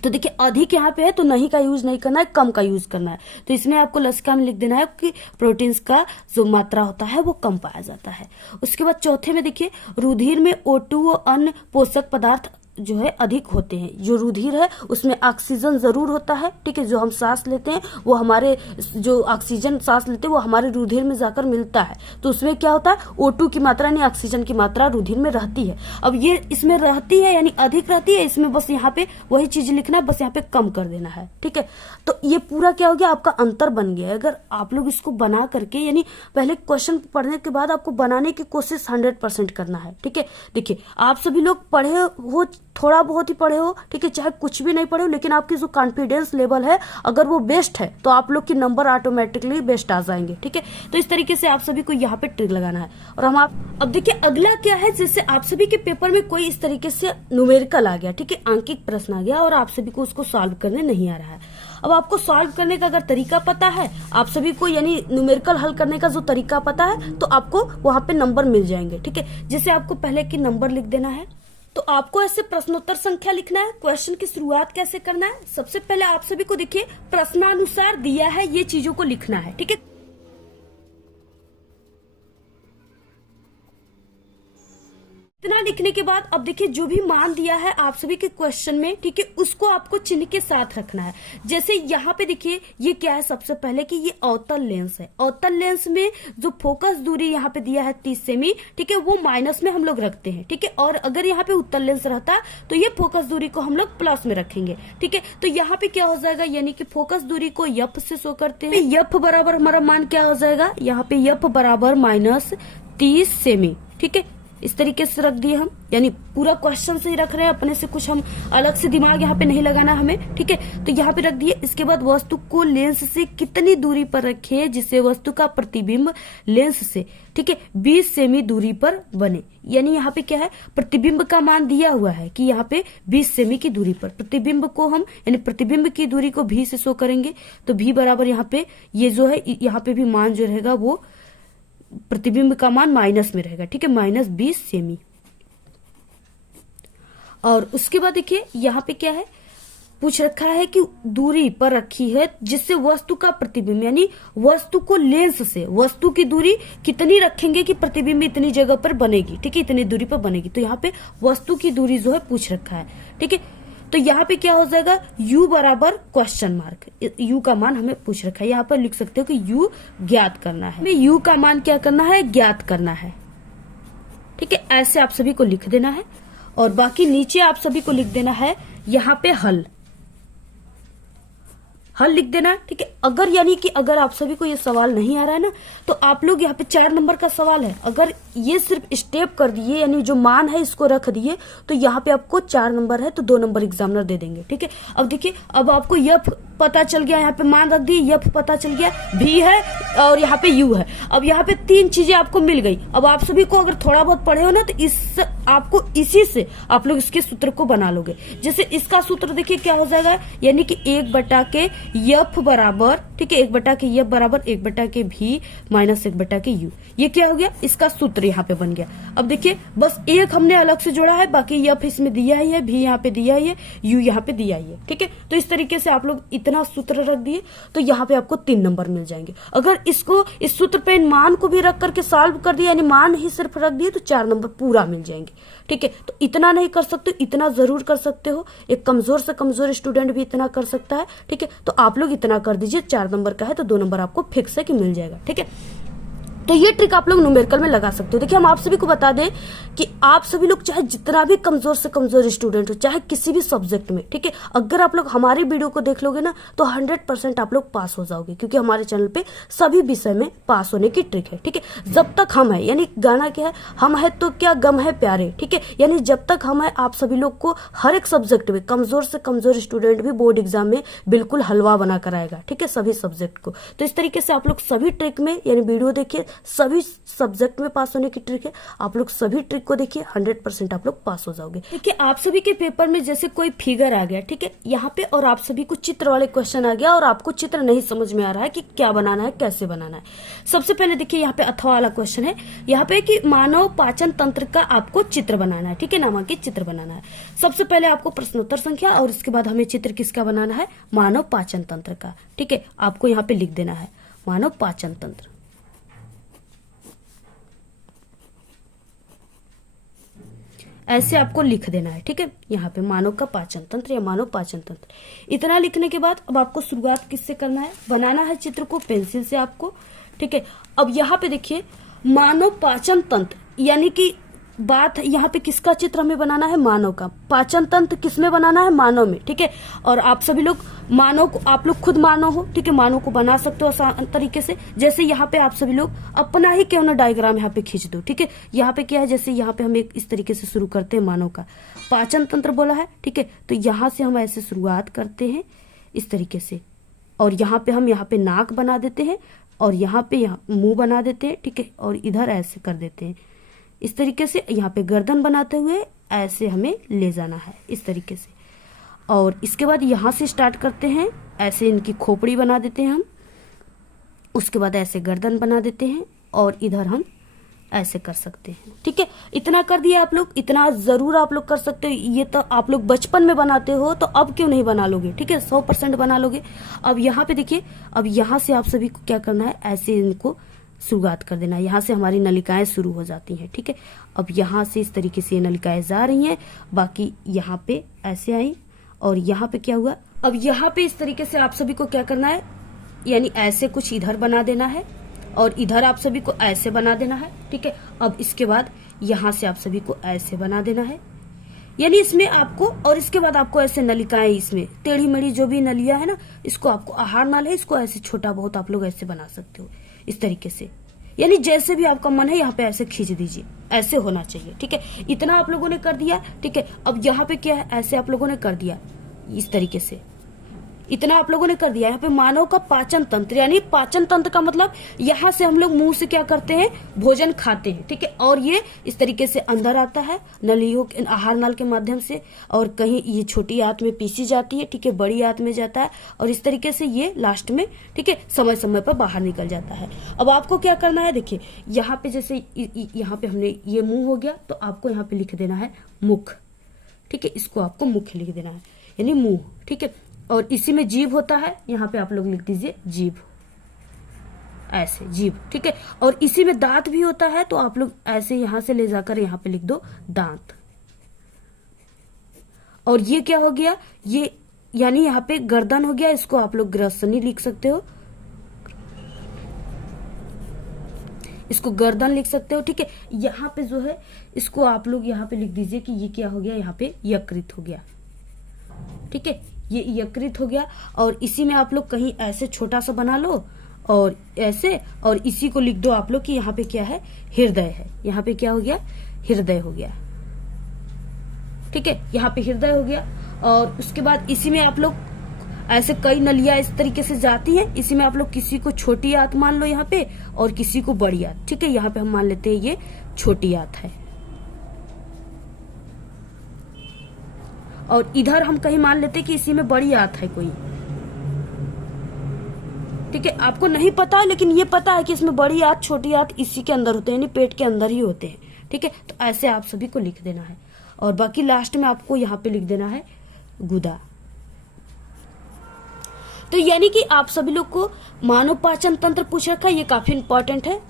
तो देखिए अधिक यहाँ पे है तो नहीं का यूज नहीं करना है, कम का यूज करना है। तो इसमें आपको लसिका में लिख देना है कि प्रोटीन्स का जो मात्रा होता है वो कम पाया जाता है। उसके बाद चौथे में देखिए, रुधिर में O2 और अन्य पोषक पदार्थ जो है अधिक होते हैं। जो रुधिर है उसमें ऑक्सीजन जरूर होता है। ठीक है, जो हम सांस लेते हैं वो हमारे जो ऑक्सीजन सांस लेते हैं वो हमारे रुधिर में जाकर मिलता है, तो उसमें क्या होता है, O2 की मात्रा यानी ऑक्सीजन की मात्रा रुधिर में रहती है। अब ये इसमें रहती है यानी अधिक रहती है, इसमें बस यहाँ पे वही चीज लिखना है, बस यहाँ पे कम कर देना है। ठीक है, तो ये पूरा क्या हो गया, आपका अंतर बन गया। अगर आप लोग इसको बना करके, यानी पहले क्वेश्चन पढ़ने के बाद आपको बनाने की कोशिश 100% करना है। ठीक है, देखिए आप सभी लोग पढ़े हो, थोड़ा बहुत ही पढ़े हो, ठीक है, चाहे कुछ भी नहीं पढ़े हो, लेकिन आपकी जो कॉन्फिडेंस लेवल है अगर वो बेस्ट है तो आप लोग के नंबर ऑटोमेटिकली बेस्ट आ जाएंगे। ठीक है, तो इस तरीके से आप सभी को यहाँ पे ट्रिक लगाना है। और हम आप अब देखिए अगला क्या है, जैसे आप सभी के पेपर में कोई इस तरीके से न्यूमेरिकल आ गया, ठीक है, अंकित प्रश्न आ गया और आप सभी को उसको सॉल्व करने नहीं आ रहा है। अब आपको सॉल्व करने का अगर तरीका पता है, आप सभी को यानी न्यूमेरिकल हल करने का जो तरीका पता है, तो आपको वहां पे नंबर मिल जाएंगे। ठीक है, जैसे आपको पहले की नंबर लिख देना है, तो आपको ऐसे प्रश्नोत्तर संख्या लिखना है। क्वेश्चन की शुरुआत कैसे करना है, सबसे पहले आप सभी को देखिए प्रश्नानुसार दिया है, ये चीजों को लिखना है। ठीक है, इतना लिखने के बाद अब देखिए जो भी मान दिया है आप सभी के क्वेश्चन में, ठीक है, उसको आपको चिन्ह के साथ रखना है। जैसे यहाँ पे देखिए ये क्या है, सबसे पहले कि ये अवतल लेंस है। अवतल लेंस में जो फोकस दूरी यहाँ पे दिया है 30 सेमी, ठीक है, वो माइनस में हम लोग रखते हैं। ठीक है, और अगर यहाँ पे उत्तल लेंस रहता तो ये फोकस दूरी को हम लोग प्लस में रखेंगे। ठीक है, तो यहाँ पे क्या हो जाएगा, यानी कि फोकस दूरी को यफ से शो करते हैं। यफ बराबर हमारा मान क्या हो जाएगा, यहाँ पे यफ बराबर -30 सेमी। ठीक है, इस तरीके से रख दिए हम, यानी पूरा क्वेश्चन से ही रख रहे हैं, अपने से कुछ हम अलग से दिमाग यहाँ पे नहीं लगाना हमें। ठीक है, तो यहाँ पे रख दिए। इसके बाद वस्तु को लेंस से कितनी दूरी पर रखे जिससे वस्तु का प्रतिबिंब लेंस से, ठीक है, 20 सेमी दूरी पर बने। यानी यहाँ पे क्या है, प्रतिबिंब का मान दिया हुआ है कि यहाँ पे 20 सेमी की दूरी पर प्रतिबिंब को हम, यानी प्रतिबिंब की दूरी को भी से शो करेंगे। तो भी बराबर यहाँ पे ये जो है, यहाँ पे भी मान जो रहेगा वो प्रतिबिंब का मान माइनस में रहेगा। ठीक है, -20 सेमी। और उसके बाद देखिए यहाँ पे क्या है, पूछ रखा है कि दूरी पर रखी है जिससे वस्तु का प्रतिबिंब, यानी वस्तु को लेंस से वस्तु की दूरी कितनी रखेंगे कि प्रतिबिंब इतनी जगह पर बनेगी, ठीक है, इतनी दूरी पर बनेगी। तो यहाँ पे वस्तु की दूरी जो है पूछ रखा है, ठीक है। तो यहाँ पे क्या हो जाएगा, u बराबर क्वेश्चन मार्क, u का मान हमें पूछ रखा है। यहाँ पर लिख सकते हो कि u ज्ञात करना है, हमें u का मान क्या करना है, ज्ञात करना है, ठीक है। ऐसे आप सभी को लिख देना है और बाकी नीचे आप सभी को लिख देना है यहाँ पे हल लिख देना है, ठीक है। अगर यानी कि अगर आप सभी को ये सवाल नहीं आ रहा है ना, तो आप लोग यहाँ पे 4 नंबर का सवाल है, अगर ये सिर्फ स्टेप कर दिए यानी जो मान है इसको रख दिए तो यहाँ पे आपको 4 नंबर है तो 2 नंबर एग्जामिनर दे देंगे, ठीक है। अब देखिए, अब आपको यफ पता चल गया, यहाँ पे मान रख दी, यफ पता चल गया, भी है और यहाँ पे यू है। अब यहाँ पे 3 चीजें आपको मिल गई। अब आप सभी को अगर थोड़ा बहुत पढ़े हो ना तो इस आपको इसी से आप लोग इसके सूत्र को बना लोगे। जैसे इसका सूत्र देखिए क्या हो जाएगा, यानी कि 1/के यफ बराबर, ठीक है, 1/के यफ बराबर 1/के भी माइनस 1/के यू। ये क्या हो गया, इसका सूत्र यहाँ पे बन गया। अब देखिए बस एक हमने अलग से जोड़ा है, बाकी यफ इसमें दिया ही है, भी यहाँ पे दिया ही है, यू यहाँ पे दिया ही है, ठीक है। तो इस तरीके से आप लोग इतना सूत्र रख दिए तो यहाँ पे आपको 3 नंबर मिल जाएंगे। अगर इसको इस सूत्र पे इन मान को भी रख करके सॉल्व कर दिया, यानी मान ही सिर्फ रख दिए, तो 4 नंबर पूरा मिल जाएंगे, ठीक है। तो इतना नहीं कर सकते, इतना जरूर कर सकते हो। एक कमजोर से कमजोर स्टूडेंट भी इतना कर सकता है, ठीक है। तो आप लोग इतना कर दीजिए, 4 नंबर का है तो 2 नंबर आपको फिक्स है कि मिल जाएगा, ठीक है। तो ये ट्रिक आप लोग न्यूमेरिकल में लगा सकते हो। देखिए हम आप सभी को बता दें कि आप सभी लोग चाहे जितना भी कमजोर से कमजोर स्टूडेंट हो, चाहे किसी भी सब्जेक्ट में, ठीक है, अगर आप लोग हमारे वीडियो को देख लोगे ना तो 100% आप लोग पास हो जाओगे, क्योंकि हमारे चैनल पे सभी विषय में पास होने की ट्रिक है, ठीक है। जब तक हम है, यानी गाना क्या है, हम है तो क्या गम है प्यारे, ठीक है, यानी जब तक हम है आप सभी लोग को हर एक सब्जेक्ट में कमजोर से कमजोर स्टूडेंट भी बोर्ड एग्जाम में बिल्कुल हलवा बना कर आएगा, ठीक है, सभी सब्जेक्ट को। तो इस तरीके से आप लोग सभी ट्रिक में, यानी वीडियो देखिए, सभी सब्जेक्ट में पास होने की ट्रिक है, आप लोग सभी ट्रिक को देखिए, 100% आप लोग पास हो जाओगे। ठीक है, आप सभी के पेपर में जैसे कोई फिगर आ गया, ठीक है, यहाँ पे, और आप सभी को चित्र वाले क्वेश्चन आ गया और आपको चित्र नहीं समझ में आ रहा है कि क्या बनाना है, कैसे बनाना है। सबसे पहले देखिए यहाँ पे अथवा वाला क्वेश्चन है, यहाँ पे कि मानव पाचन तंत्र का आपको चित्र बनाना है, ठीक है, नामांकित चित्र बनाना है। सबसे पहले आपको प्रश्नोत्तर संख्या और उसके बाद हमें चित्र किसका बनाना है, मानव पाचन तंत्र का, ठीक है। आपको यहाँ पे लिख देना है मानव पाचन तंत्र। ऐसे आपको लिख देना है, ठीक है, यहाँ पे मानव का पाचन तंत्र या मानव पाचन तंत्र। इतना लिखने के बाद अब आपको शुरुआत किससे करना है, बनाना है चित्र को पेंसिल से आपको, ठीक है। अब यहाँ पे देखिए मानव पाचन तंत्र, यानी कि बात यहाँ पे किसका चित्र हमें बनाना है, मानव का। पाचन तंत्र किसमें बनाना है, मानव में, ठीक है। और आप सभी लोग मानव को, आप लोग खुद मानव हो, ठीक है, मानव को बना सकते हो आसान तरीके से। जैसे यहाँ पे आप सभी लोग अपना ही क्यों ना डायग्राम यहाँ पे खींच दो, ठीक है। यहाँ पे क्या है, जैसे यहाँ पे हम एक इस तरीके से शुरू करते हैं, मानव का पाचन तंत्र बोला है, ठीक है। तो यहाँ से हम ऐसे शुरुआत करते हैं इस तरीके से, और यहाँ पे हम यहाँ पे नाक बना देते हैं और यहाँ पे मुंह बना देते हैं, ठीक है, और इधर ऐसे कर देते हैं इस तरीके से। यहाँ पे गर्दन बनाते हुए ऐसे हमें ले जाना है इस तरीके से, और इसके बाद यहाँ से स्टार्ट करते हैं, ऐसे इनकी खोपड़ी बना देते हैं हम, उसके बाद ऐसे गर्दन बना देते हैं और इधर हम ऐसे कर सकते हैं, ठीक है। इतना कर दिया आप लोग, इतना जरूर आप लोग कर सकते हो। ये तो आप लोग बचपन में बनाते हो तो अब क्यों नहीं बना लोगे, ठीक है, 100% बना लोगे। अब यहाँ पे देखिए, अब यहाँ से आप सभी को क्या करना है, ऐसे इनको शुरुआत कर देना है। यहाँ से हमारी नलिकाएं शुरू हो जाती हैं, ठीक है। अब यहाँ से इस तरीके से ये नलिकाएं जा रही हैं, बाकी यहाँ पे ऐसे आई, और यहाँ पे क्या हुआ, अब यहाँ पे इस तरीके से आप सभी को क्या करना है, यानी ऐसे कुछ इधर बना देना है और इधर आप सभी को ऐसे बना देना है, ठीक है। अब इसके बाद यहाँ से आप सभी को ऐसे बना देना है, यानी इसमें आपको, और इसके बाद आपको ऐसे नलिकाएं, इसमें टेढ़ी मेढ़ी जो भी नलिया है ना, इसको आपको आहार नाल है, इसको ऐसे छोटा बहुत आप लोग ऐसे बना सकते हो इस तरीके से, यानी जैसे भी आपका मन है यहाँ पे ऐसे खींच दीजिए, ऐसे होना चाहिए, ठीक है। इतना आप लोगों ने कर दिया, ठीक है। अब यहाँ पे क्या है, ऐसे आप लोगों ने कर दिया इस तरीके से, इतना आप लोगों ने कर दिया। यहाँ पे मानव का पाचन तंत्र, यानी पाचन तंत्र का मतलब यहाँ से हम लोग मुंह से क्या करते हैं, भोजन खाते हैं, ठीक है, और ये इस तरीके से अंदर आता है नलियों, आहार नाल के माध्यम से, और कहीं ये छोटी आंत में पीसी जाती है, ठीक है, बड़ी आंत में जाता है, और इस तरीके से ये लास्ट में, ठीक है, समय समय पर बाहर निकल जाता है। अब आपको क्या करना है, देखिए यहाँ पे जैसे यहाँ पे हमने ये मुंह हो गया, तो आपको यहाँ पे लिख देना है मुख, ठीक है, इसको आपको मुख लिख देना है। यानी मुंह, ठीक है। और इसी में जीभ होता है, यहाँ पे आप लोग लिख दीजिए जीभ, ऐसे जीभ, ठीक है। और इसी में दांत भी होता है, तो आप लोग ऐसे यहां से ले जाकर यहाँ पे लिख दो दांत। और ये क्या हो गया, ये यानी यहाँ पे गर्दन हो गया, इसको आप लोग ग्रसनी लिख सकते हो, इसको गर्दन लिख सकते हो, ठीक है। यहाँ पे जो है इसको आप लोग यहाँ पे लिख दीजिए कि ये क्या हो गया, यहाँ पे यकृत हो गया, ठीक है, ये यकृत हो गया। और इसी में आप लोग कहीं ऐसे छोटा सा बना लो और ऐसे, और इसी को लिख दो आप लोग कि यहाँ पे क्या है, हृदय है। यहाँ पे क्या हो गया, हृदय हो गया, ठीक है, यहाँ पे हृदय हो गया। और उसके बाद इसी में आप लोग ऐसे कई नलियां इस तरीके से जाती हैं, इसी में आप लोग किसी को छोटी आंत मान लो यहाँ पे, और किसी को बड़ी आंत, ठीक है। यहाँ पे हम मान लेते हैं ये छोटी आंत है, और इधर हम कहीं मान लेते हैं कि इसी में बड़ी आंत है कोई, ठीक है। आपको नहीं पता है, लेकिन ये पता है कि इसमें बड़ी आंत छोटी आंत इसी के अंदर होते हैं, यानी पेट के अंदर ही होते हैं, ठीक है। तो ऐसे आप सभी को लिख देना है। और बाकी लास्ट में आपको यहाँ पे लिख देना है गुदा। तो यानी कि आप सभी लोग को मानव पाचन तंत्र पूछ रखा है, ये काफी इंपॉर्टेंट है,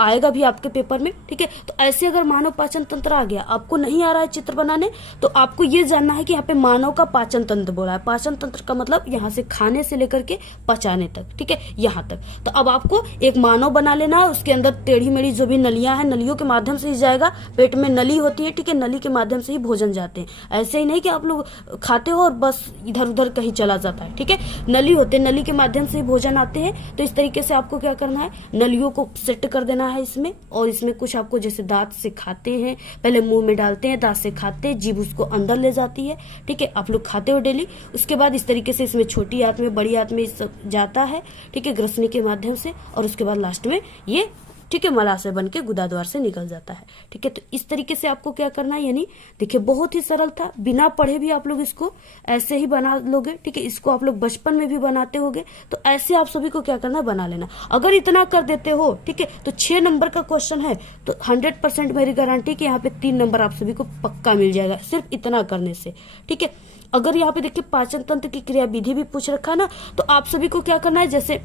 आएगा भी आपके पेपर में, ठीक है। तो ऐसे अगर मानव पाचन तंत्र आ गया, आपको नहीं आ रहा है चित्र बनाने, तो आपको ये जानना है कि यहाँ पे मानव का पाचन तंत्र बोला है। पाचन तंत्र का मतलब यहाँ से खाने से लेकर के पचाने तक, ठीक है, यहाँ तक। तो अब आपको एक मानव बना लेना है, उसके अंदर टेढ़ी मेढ़ी जो भी नलियां हैं, नलियों के माध्यम से ही जाएगा, पेट में नली होती है, ठीक है, नली के माध्यम से ही भोजन जाते हैं। ऐसे ही नहीं कि आप लोग खाते हो और बस इधर उधर कहीं चला जाता है, ठीक है, नली होते हैं, नली के माध्यम से ही भोजन आते हैं। तो इस तरीके से आपको क्या करना है, नलियों को सेट कर देना है इसमें। और इसमें कुछ आपको जैसे दांत से खाते हैं, पहले मुंह में डालते हैं, दांत से खाते हैं, जीभ उसको अंदर ले जाती है, ठीक है, आप लोग खाते हो डेली। उसके बाद इस तरीके से इसमें छोटी आंत में, बड़ी आंत में जाता है, ठीक है, ग्रसनी के माध्यम से। और उसके बाद लास्ट में ये, ठीक है, मलाशय बन के गुदा द्वार से निकल जाता है, ठीक है। तो इस तरीके से आपको क्या करना है, यानी देखिए बहुत ही सरल था, बिना पढ़े भी आप लोग इसको ऐसे ही बना लोगे, ठीक है। इसको आप लोग बचपन में भी बनाते होगे, तो ऐसे आप सभी को क्या करना है, बना लेना। अगर इतना कर देते हो, ठीक है, तो 6 नंबर का क्वेश्चन है, तो 100% मेरी गारंटी कि यहाँ पे 3 नंबर आप सभी को पक्का मिल जाएगा, सिर्फ इतना करने से, ठीक है। अगर यहाँ पे देखिए पाचन तंत्र की क्रिया विधि भी पूछ रखा है ना, तो आप सभी को क्या करना है, जैसे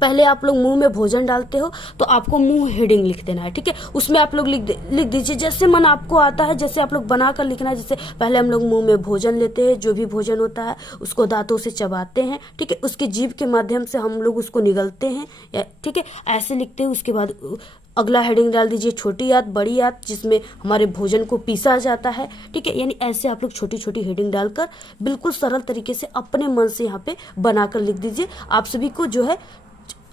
पहले आप लोग मुंह में भोजन डालते हो, तो आपको मुंह हेडिंग लिख देना है, ठीक है। उसमें आप लोग लिख दीजिए जैसे मन आपको आता है, जैसे आप लोग बनाकर लिखना है। जैसे पहले हम लोग मुंह में भोजन लेते हैं, जो भी भोजन होता है उसको दांतों से चबाते हैं, ठीक है, उसके जीभ के माध्यम से हम लोग उसको निगलते हैं, ठीक है, ऐसे लिखते हैं। उसके बाद अगला हेडिंग डाल दीजिए छोटी आंत, बड़ी आंत, जिसमें हमारे भोजन को पीसा जाता है, ठीक है। यानी ऐसे आप लोग छोटी छोटी हेडिंग डालकर बिल्कुल सरल तरीके से अपने मन से यहाँ पे बनाकर लिख दीजिए। आप सभी को जो है,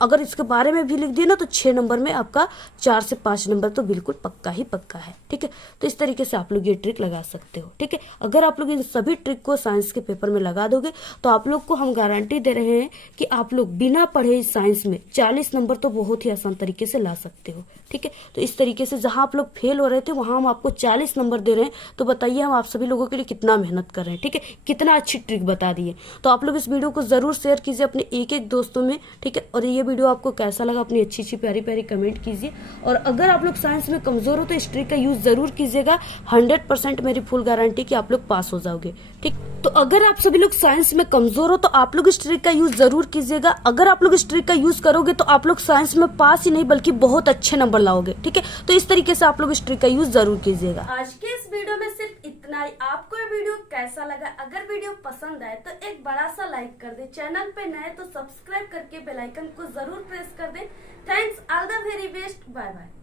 अगर इसके बारे में भी लिख दिए ना, तो 6 नंबर में आपका 4 से 5 नंबर तो बिल्कुल पक्का ही पक्का है, ठीक है। तो इस तरीके से आप लोग ये ट्रिक लगा सकते हो, ठीक है। अगर आप लोग इन सभी ट्रिक को साइंस के पेपर में लगा दोगे, तो आप लोग को हम गारंटी दे रहे हैं कि आप लोग बिना पढ़े इस साइंस में 40 नंबर तो बहुत ही आसान तरीके से ला सकते हो, ठीक है। तो इस तरीके से जहां आप लोग फेल हो रहे थे, वहां हम आपको 40 नंबर दे रहे हैं। तो बताइए हम आप सभी लोगों के लिए कितना मेहनत कर रहे हैं, ठीक है, कितना अच्छी ट्रिक बता दिए। तो आप लोग इस वीडियो को जरूर शेयर कीजिए अपने एक दोस्तों में, ठीक है। और ये वीडियो आपको कैसा लगा, अपनी अच्छी अच्छी प्यारी प्यारी कमेंट कीजिए। और अगर आप लोग साइंस में कमजोर हो, तो इस ट्रिक का यूज जरूर कीजिएगा। 100% मेरी फुल गारंटी कि आप लोग पास हो जाओगे, ठीक। तो अगर आप सभी लोग साइंस में कमजोर हो, तो आप लोग इस ट्रिक का यूज जरूर कीजिएगा। अगर आप लोग इस ट्रिक का यूज करोगे, तो आप लोग साइंस में पास ही नहीं बल्कि बहुत अच्छे नंबर लाओगे, ठीक है। तो इस तरीके से आप लोग इस ट्रिक का यूज जरूर कीजिएगा। आज के इस वीडियो में सिर्फ इतना ही। आपको ये वीडियो कैसा लगा? अगर वीडियो पसंद आए तो एक बड़ा सा लाइक कर दे, चैनल पे नए तो सब्सक्राइब करके बेल आइकन को जरूर प्रेस कर दे। Thanks, all the very best, bye bye.